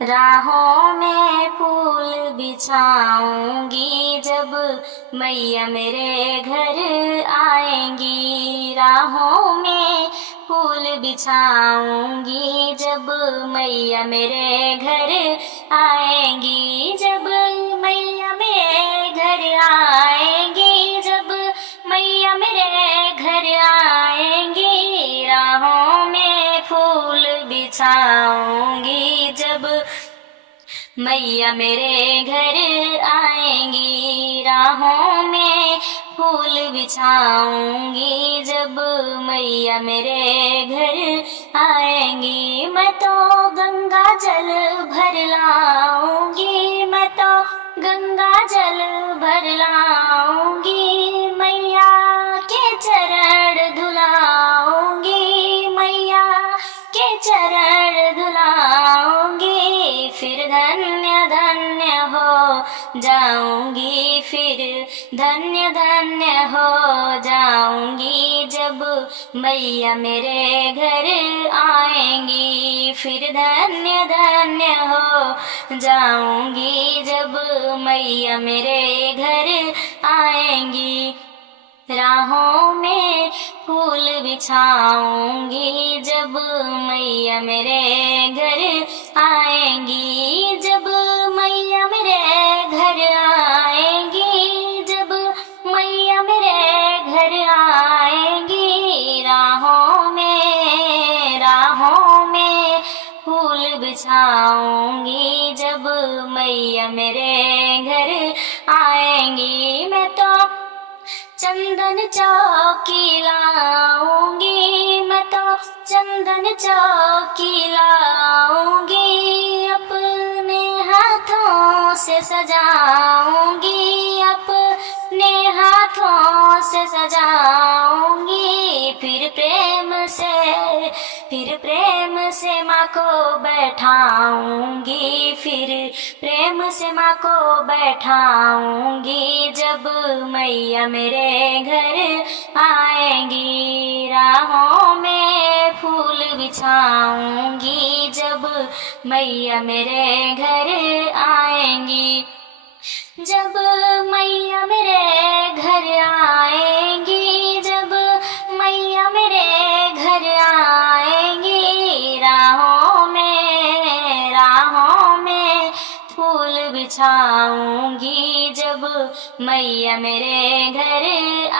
राहों में फूल बिछाऊंगी जब मैया मेरे घर आएंगी। राहों में फूल बिछाऊंगी जब मैया मेरे घर आएंगी। जब मैया मेरे घर आएंगी, जब मैया मेरे घर आएंगी। राहों में फूल बिछाऊंगी जब मैया मेरे घर आएंगी। राहों में फूल बिछाऊंगी जब मैया मेरे घर आएंगी। मैं तो गंगा जल भर लाऊंगी, मैं तो गंगा जल भर लाऊंगी। मैया के चरण धुलाऊंगी, मैया के चरण धुलाऊंगी। फिर धन्य धन्य हो जाऊंगी, फिर धन्य धन्य हो जाऊंगी जब मैया मेरे घर आएंगी। फिर धन्य धन्य हो जाऊंगी जब मैया मेरे घर आएंगी। राहों में फूल बिछाऊंगी जब मैया मेरे घर आएंगी। जब मैया मेरे घर आएंगी, जब मैया मेरे घर आएंगी। राहों में फूल बिछाऊंगी जब मैया मेरे घर आएंगी। मैं तो चंदन चौकी लाऊंगी, मैं तो चंदन चौकी लाऊंगी। अपने हाथों से सजाऊंगी, अपने हाथों से सजाऊंगी। फिर प्रेम से माँ को बैठाऊंगी, फिर प्रेम से माँ को बैठाऊंगी जब मैया मेरे घर आएंगी। राहों में फूल बिछाऊंगी जब मैया मेरे घर आएंगी। जब मैया मेरे घर आएंगी, जब मैया मेरे घर आएंगी। राहों में फूल बिछाऊंगी जब मैया मेरे घर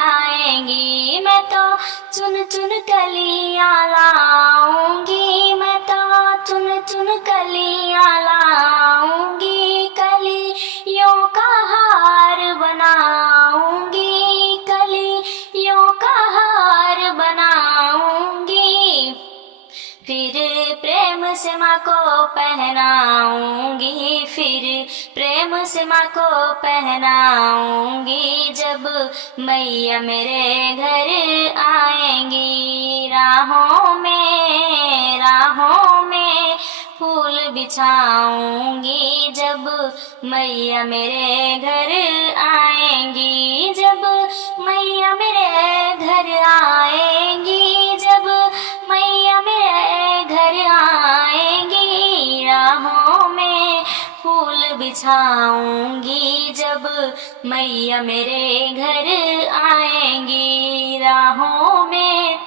आएंगी। मैं तो चुन चुन कलियां लाऊंगी, मैं तो चुन चुन कलियां लाऊंगी। कलियों का हार बनाऊंगी, कलियों का हार बनाऊंगी। फिर प्रेम से माँ को पहनाऊंगी, फिर प्रेम से माँ को पहनाऊंगी जब मैया मेरे घर आएंगी। राहों में फूल बिछाऊंगी जब मैया मेरे घर आएंगी। जब मैया मेरे घर आएंगी, जब मैया मेरे घर आएंगी। राहों में फूल बिछाऊंगी जब मैया मेरे घर आएंगी। राहों में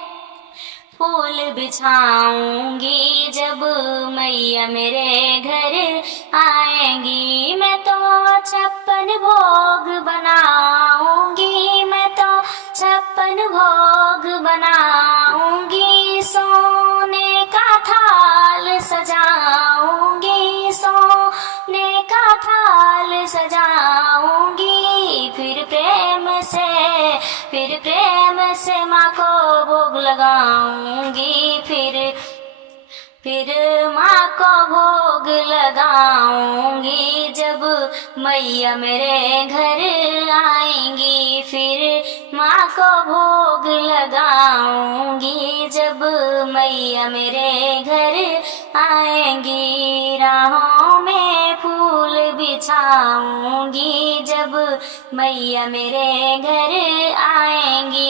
फूल बिछाऊंगी जब मैया मेरे घर आएंगी। मैं तो 56 भोग बनाऊंगी, मैं तो 56 भोग बनाऊंगी। सोने का थाल सजाऊंगी, सोने का थाल सजाऊंगी। फिर प्रेम से माँ को भोग लगाऊंगी, फिर माँ को भोग लगाऊंगी जब मैया मेरे घर आएंगी। फिर माँ को भोग लगाऊंगी जब मैया मेरे घर आएंगी। राहों में फूल बिछाऊंगी जब मैया मेरे घर आएंगी।